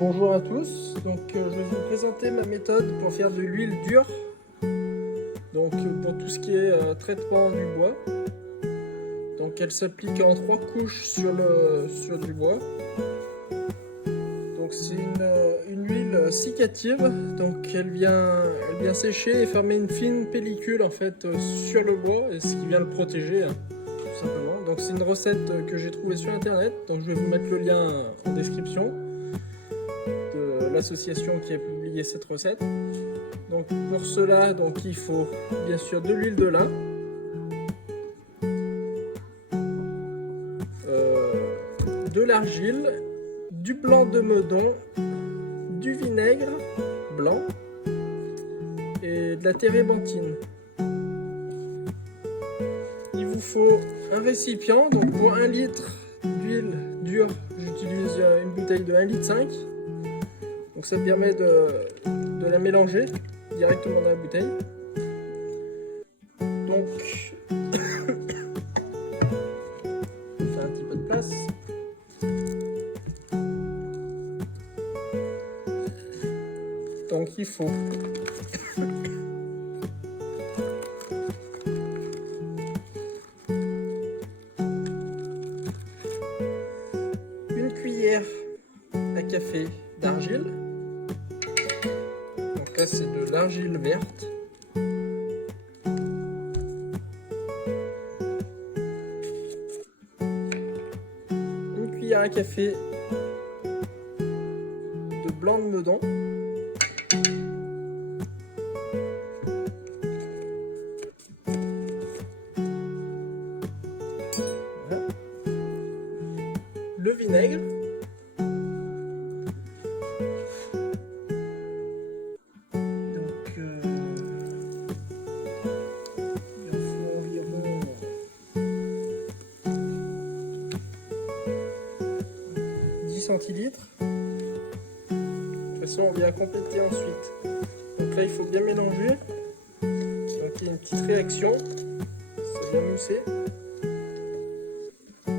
Bonjour à tous, je vais vous présenter ma méthode pour faire de l'huile dure, pour tout ce qui est traitement du bois. Donc elle s'applique en 3 couches sur du bois. Donc c'est une huile cicative, donc elle vient sécher et former une fine pellicule en fait sur le bois, et ce qui vient le protéger tout simplement. Donc c'est une recette que j'ai trouvée sur internet, donc je vais vous mettre le lien en description de l'association qui a publié cette recette. Donc pour cela, il faut bien sûr de l'huile de lin, de l'argile, du blanc de meudon, du vinaigre blanc et de la térébenthine. Il vous faut un récipient, donc pour 1 litre d'huile dure, j'utilise une bouteille de 1,5 litre. Donc ça permet de la mélanger directement dans la bouteille. Donc faire un petit peu de place. Donc il faut une cuillère à café d'argile. Donc là c'est de l'argile verte. Une cuillère à café de blanc de meudon. Voilà. Le vinaigre. Il en faut environ 10 centilitres. De toute façon, on vient compléter ensuite. Donc là, il faut bien mélanger. Donc il y a une petite réaction. Ça vient mousser. Donc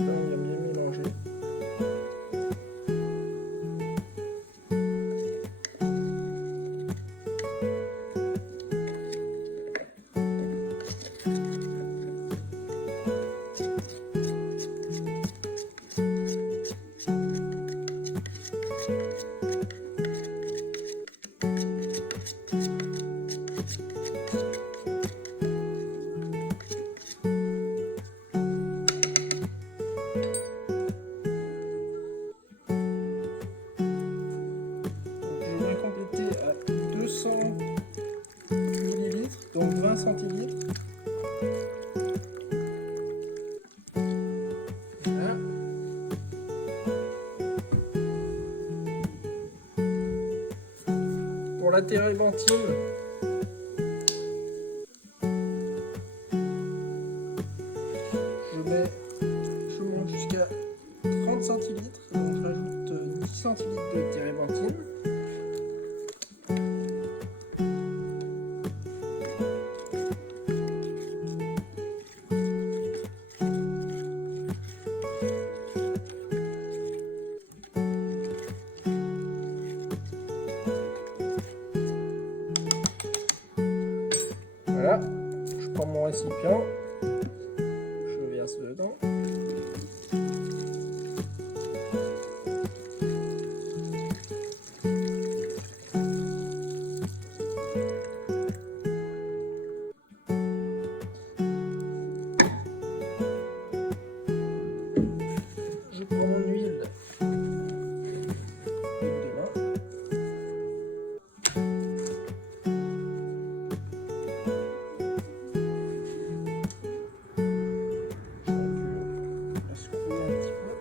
là, on vient bien mélanger. Je viens compléter à 200 ml, donc 20 centilitres. Voilà. Pour la térébenthine, je monte jusqu'à 30 centilitres, donc je rajoute 10 centilitres de térébenthine. Voilà, je prends mon récipient, je verse dedans. Je prends mon huile de lin. La secouer un petit peu.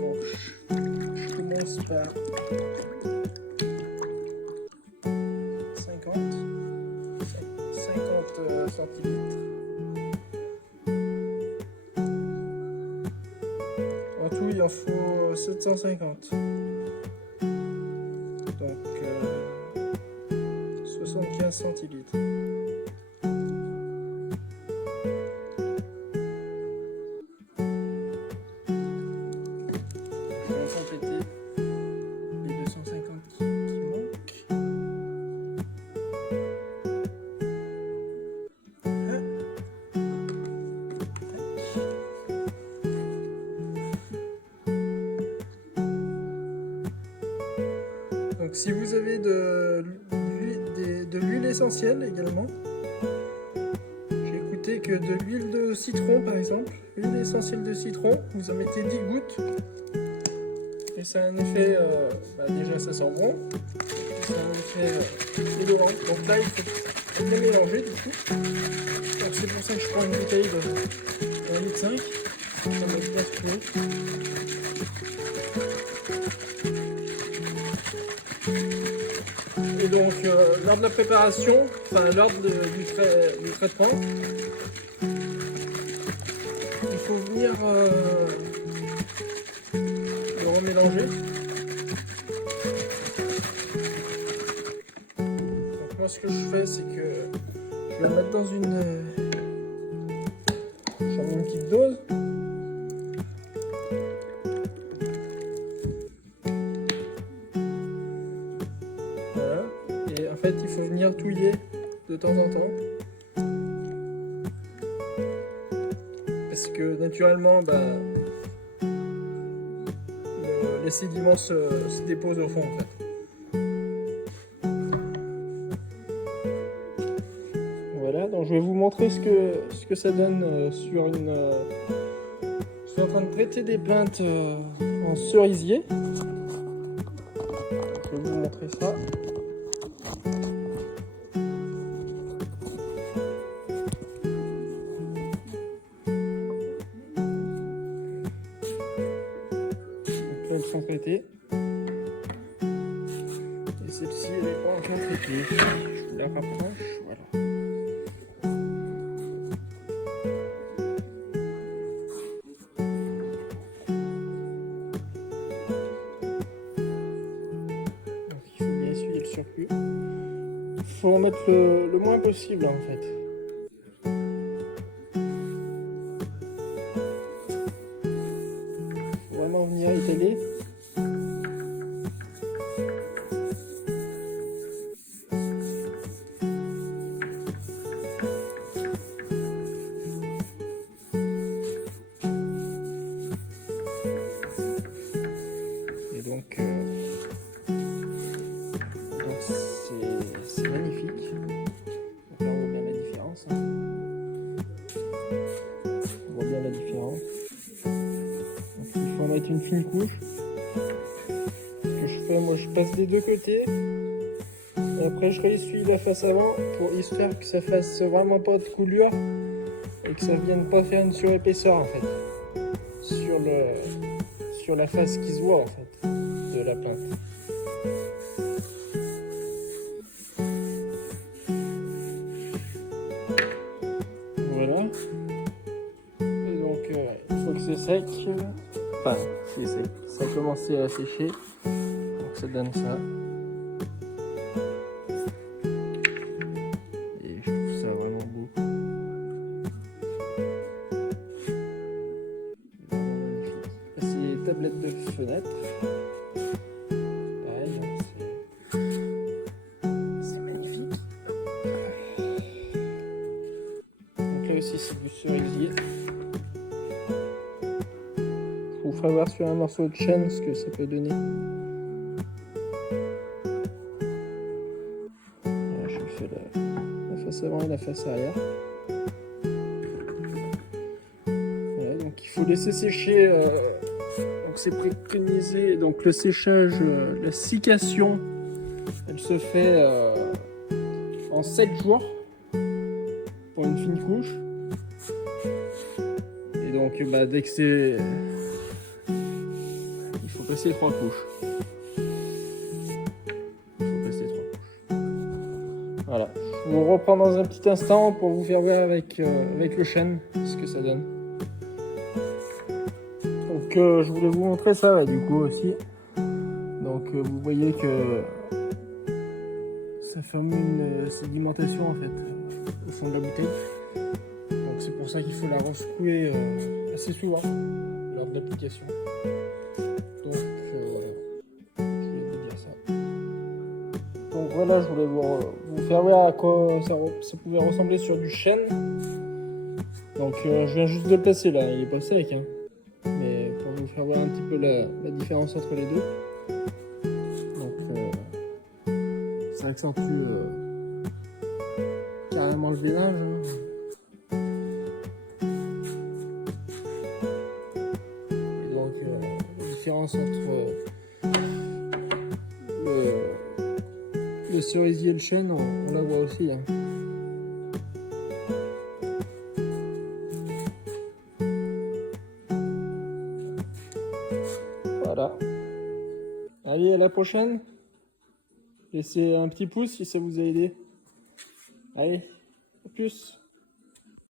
Donc, je commence par 50 centilitres. En tout, il en faut 750. Donc 75 centilitres. Donc si vous avez de l'huile essentielle également, j'ai écouté que de l'huile de citron par exemple, huile essentielle de citron, vous en mettez 10 gouttes et ça a un effet, déjà ça sent bon, ça a un effet odorant. Donc là il faut bien mélanger du coup. Donc c'est pour ça que je prends une bouteille de 1,5 litre, ça va bien se trouver. Et donc, lors de la préparation, enfin lors du traitement, il faut venir le remélanger. Donc moi, ce que je fais, c'est que je vais la mettre dans j'en mets une petite dose. Voilà. Et en fait, il faut venir touiller de temps en temps. Parce que naturellement, les sédiments se déposent au fond en fait. Voilà, donc je vais vous montrer ce que ça donne sur une... je suis en train de traiter des plantes en cerisier. Je vais vous montrer ça. Donc là, elles sont traitées. Et celle-ci, elle n'est pas encore traitée. Je vous la rapproche. Voilà. Donc il faut bien essuyer le surplus. Il faut en mettre le moins possible en fait. Il faut vraiment venir étaler. Et donc c'est magnifique. Donc là, on voit bien la différence. On voit bien la différence. Donc, il faut en mettre une fine couche. Ce que je fais, moi, je passe des deux côtés. Et après, je réessuie la face avant pour histoire que ça fasse vraiment pas de coulure et que ça vienne pas faire une surépaisseur en fait sur la face qui se voit en fait de la plante. Voilà. Et donc, une fois que c'est sec, enfin, c'est sec, ça a commencé à sécher, donc ça donne ça. Et je trouve ça vraiment beau. Vraiment magnifique. Là, c'est les tablettes de fenêtre. Pareil, hein, c'est magnifique. Donc là aussi, c'est du cerisier. Je vous ferai voir sur un morceau de chêne ce que ça peut donner. Voilà, je vous fais la face avant et la face arrière. Voilà, donc il faut laisser sécher. Donc c'est préconisé. Donc le séchage, la cication, elle se fait en 7 jours pour une fine couche. Et donc dès que c'est... il faut passer 3 couches. Voilà, je vous reprends dans un petit instant pour vous faire voir avec le chêne ce que ça donne. Donc je voulais vous montrer ça du coup aussi. Donc vous voyez que ça forme une sédimentation en fait au fond de la bouteille. Donc c'est pour ça qu'il faut la resecouer assez souvent lors de l'application. Donc je voulais vous dire ça. Donc voilà, je voulais vous faire voir à quoi ça pouvait ressembler sur du chêne. Donc je viens juste de le passer là, il est pas sec hein. Mais pour vous faire voir un petit peu la différence entre les deux. Donc ça accentue carrément le veinage. Hein. Et donc la différence entre le cerisier et le chêne, on la voit aussi. Hein. Voilà. Allez, à la prochaine. Laissez un petit pouce si ça vous a aidé. Allez, à plus.